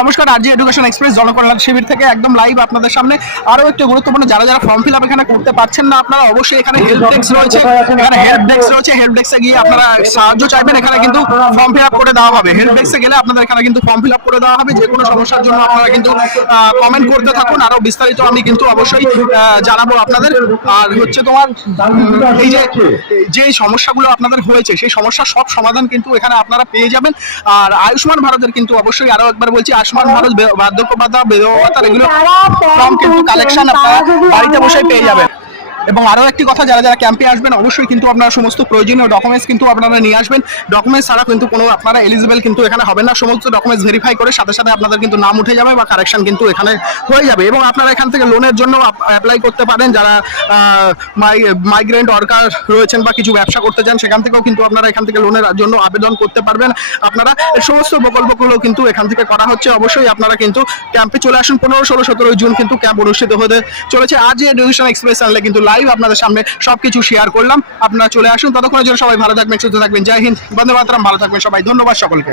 নমস্কার, আরজি education express Janakalyan শিবির থেকে একদম লাইভ আপনাদের সামনে আরো একটু গুরুত্বপূর্ণ যারা যারা ফর্ম ফিল আপ এখানে করতে পারছেন না, আপনারা অবশ্যই এখানে হেল্প ডেস্ক রয়েছে, এখানে হেল্প ডেস্ক রয়েছে। হেল্প ডেস্কে গিয়ে আপনারা সাহায্য চাইবেন, এখানে কিন্তু ফর্ম ফিল আপ করে দেওয়া হবে। হেল্প ডেস্কে গেলে আপনাদের এখানে কিন্তু ফর্ম ফিল আপ করে দেওয়া হবে। যে কোনো সমস্যার জন্য আপনারা কিন্তু কমেন্ট করতে থাকুন, আরো বিস্তারিত আমি কিন্তু অবশ্যই জানাবো আপনাদের। আর হচ্ছে তোমার এই যে সমস্যাগুলো আপনাদের হয়েছে সেই সমস্যার সব সমাধান কিন্তু এখানে আপনারা পেয়ে যাবেন। আর আয়ুষ্মান ভারতের কিন্তু অবশ্যই আরো একবার বলছি, আয়ুষ্মান ভারত বার্ধক্য ভাতা, বিধবা ভাতা এগুলো ফর্ম কিন্তু কালেকশন আপনারা বাড়িতে বসেই পেয়ে যাবেন। এবং আরও একটি কথা, যারা যারা ক্যাম্পে আসবেন অবশ্যই কিন্তু আপনারা সমস্ত প্রয়োজনীয় ডকুমেন্টস কিন্তু আপনারা নিয়ে আসবেন। ডকুমেন্টস ছাড়া কিন্তু কোনো আপনারা এলিজিবল কিন্তু এখানে হবেন না। সমস্ত ডকুমেন্টস ভেরিফাই করে সাথে সাথে আপনাদের কিন্তু নাম উঠে যাবে বা কারেকশন কিন্তু এখানে হয়ে যাবে। এবং আপনারা এখান থেকে লোনের জন্য অ্যাপ্লাই করতে পারেন। যারা মাইগ্রেন্ট ওয়ার্কার রয়েছেন বা কিছু ব্যবসা করতে চান, সেখান থেকেও কিন্তু আপনারা এখান থেকে লোনের জন্য আবেদন করতে পারবেন। আপনারা এই সমস্ত প্রকল্পগুলো কিন্তু এখান থেকে করা হচ্ছে। অবশ্যই আপনারা কিন্তু ক্যাম্পে চলে আসুন। 15, 16, 17 জুন কিন্তু ক্যাম্প অনুষ্ঠিত হতে চলেছে। আজ এডুকেশন এক্সপ্রেস চ্যানেলে কিন্তু লাইভ আপনাদের সামনে সবকিছু শেয়ার করলাম। আপনারা চলে আসুন। ততক্ষণের জন্য সবাই ভালো থাকবেন, সুস্থ থাকবেন। জয় হিন্দ, বন্দে মাতরম। ভালো থাকবেন সবাই। ধন্যবাদ সকলকে।